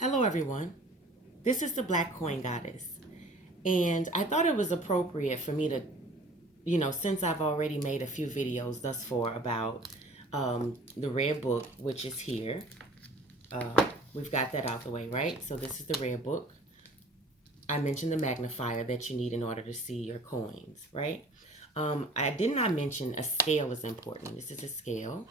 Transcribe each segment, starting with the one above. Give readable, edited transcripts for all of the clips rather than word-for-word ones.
Hello, everyone. This is the Black Coin Goddess. And I thought it was appropriate for me to, since I've already made a few videos thus far about the red book, which is here. We've got that out the way, right? So this is the red book. I mentioned the magnifier that you need in order to see your coins, right? I did not mention a scale is important. This is a scale.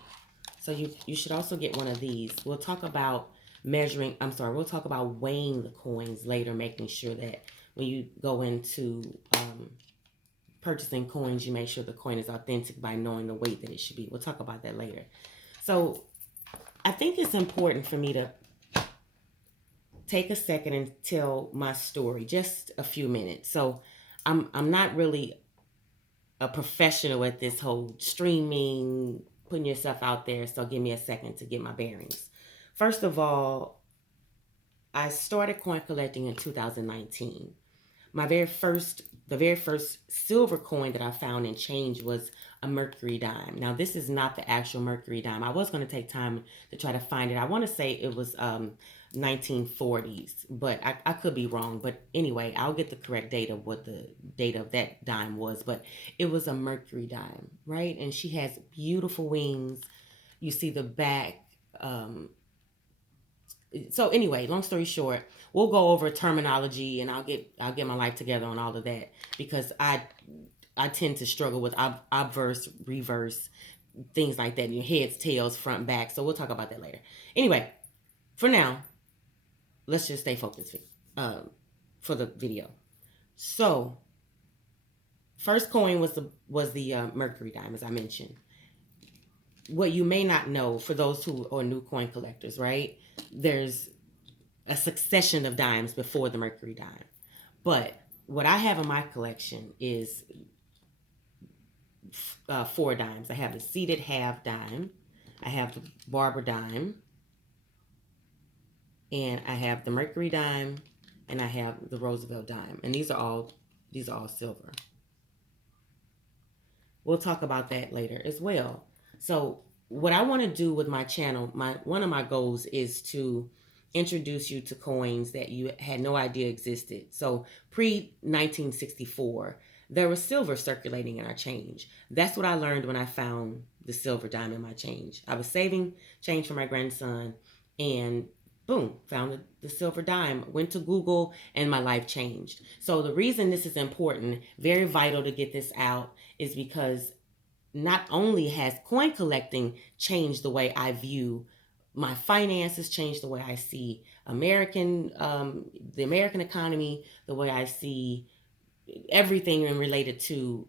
So you should also get one of these. We'll talk about we'll talk about weighing the coins later, making sure that when you go into purchasing coins, you make sure the coin is authentic by knowing the weight that it should be. We'll talk about that later. So I think it's important for me to take a second and tell my story, just a few minutes. So I'm not really a professional at this whole streaming, putting yourself out there. So give me a second to get my bearings. First of all, I started coin collecting in 2019. The very first silver coin that I found in change was a mercury dime. Now, this is not the actual mercury dime. I was going to take time to try to find it. I want to say it was 1940s, but I could be wrong. But anyway, I'll get the correct date of what the date of that dime was. But it was a mercury dime, right? And she has beautiful wings. You see the back. So anyway, long story short, we'll go over terminology, and I'll get my life together on all of that, because I tend to struggle with obverse, reverse, things like that. Your heads, tails, front, back. So we'll talk about that later. Anyway, for now, let's just stay focused for the video. So first coin was the mercury dime, as I mentioned. What you may not know, for those who are new coin collectors, right? There's a succession of dimes before the mercury dime. But what I have in my collection is 4 dimes. I have the seated half dime, I have the barber dime, and I have the mercury dime, and I have the Roosevelt dime. And these are all silver. We'll talk about that later as well. So what I want to do with my channel, one of my goals is to introduce you to coins that you had no idea existed. So pre-1964, there was silver circulating in our change. That's what I learned when I found the silver dime in my change. I was saving change for my grandson, and boom, found the silver dime, went to Google, and my life changed. So the reason this is important, very vital to get this out, is because not only has coin collecting changed the way I view my finances, changed the way I see the American economy, the way I see everything related to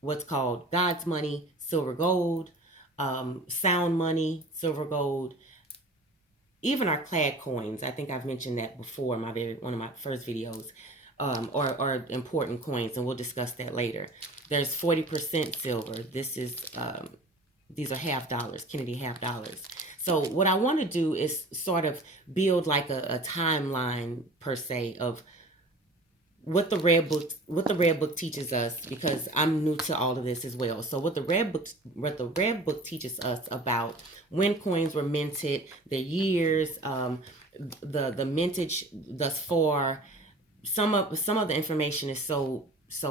what's called God's money, silver gold, sound money, silver gold, even our clad coins. I think I've mentioned that before in one of my first videos, are important coins, and we'll discuss that later. There's 40% silver. These are half dollars, Kennedy half dollars. So what I want to do is sort of build like a timeline, per se, of what the red book teaches us, because I'm new to all of this as well. So what the red book teaches us about when coins were minted, the years, the mintage thus far. Some of the information is so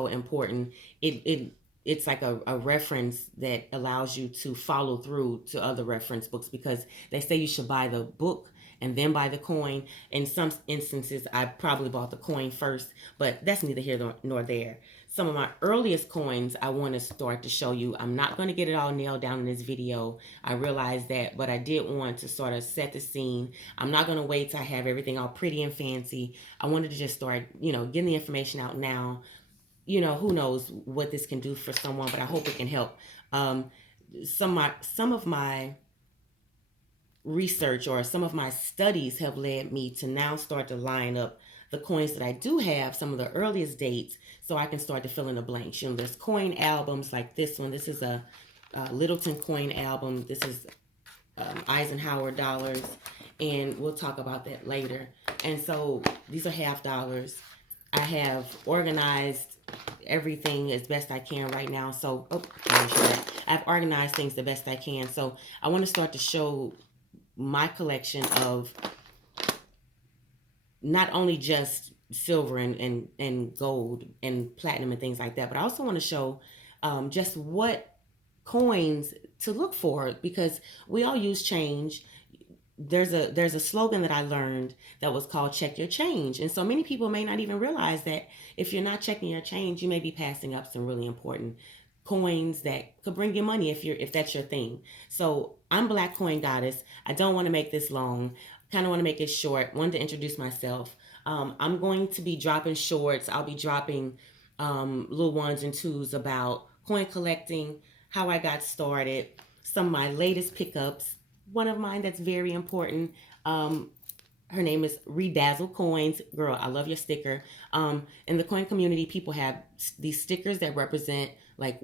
important. It's like a reference that allows you to follow through to other reference books, because they say you should buy the book and then buy the coin. In some instances, I probably bought the coin first, but that's neither here nor there. Some of my earliest coins I want to start to show you. I'm not going to get it all nailed down in this video. I realize that, but I did want to sort of set the scene. I'm not going to wait till I have everything all pretty and fancy. I wanted to just start, getting the information out now. Who knows what this can do for someone, but I hope it can help. Some of my research, or some of my studies, have led me to now start to line up the coins that I do have, some of the earliest dates, so I can start to fill in the blanks. There's coin albums like this one. This is a Littleton coin album. This is Eisenhower dollars, and we'll talk about that later. And so these are half dollars. I have organized everything as best I can right now. So, I've organized things the best I can. So I want to start to show my collection of not only just silver and gold and platinum and things like that, but I also want to show just what coins to look for, because we all use change. There's a slogan that I learned that was called check your change. And so many people may not even realize that if you're not checking your change, you may be passing up some really important coins that could bring you money if that's your thing. So I'm Black Coin Goddess. I don't want to make this long. Kind of want to make it short. Wanted to introduce myself. I'm going to be dropping shorts. I'll be dropping little ones and twos about coin collecting, how I got started, some of my latest pickups. One of mine that's very important. Her name is Redazzle Coins. Girl, I love your sticker. In the coin community, people have these stickers that represent like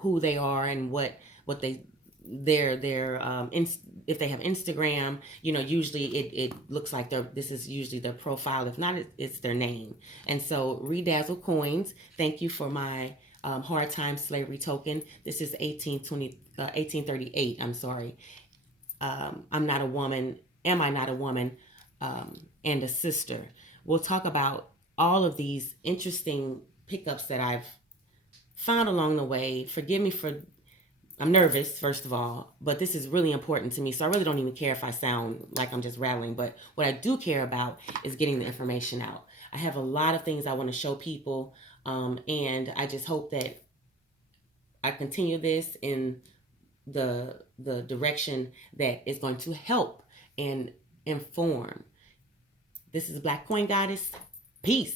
who they are and what they if they have Instagram, usually it looks like this is usually their profile. If not, it's their name. And so Redazzle Coins, thank you for my hard time slavery token. This is 1838. I'm sorry. I'm not a woman. Am I not a woman? And a sister. We'll talk about all of these interesting pickups that I've found along the way. Forgive me for, I'm nervous, first of all, but this is really important to me. So I really don't even care if I sound like I'm just rattling. But what I do care about is getting the information out. I have a lot of things I want to show people. And I just hope that I continue this in the direction that is going to help and inform. This is Black Coin Goddess. Peace.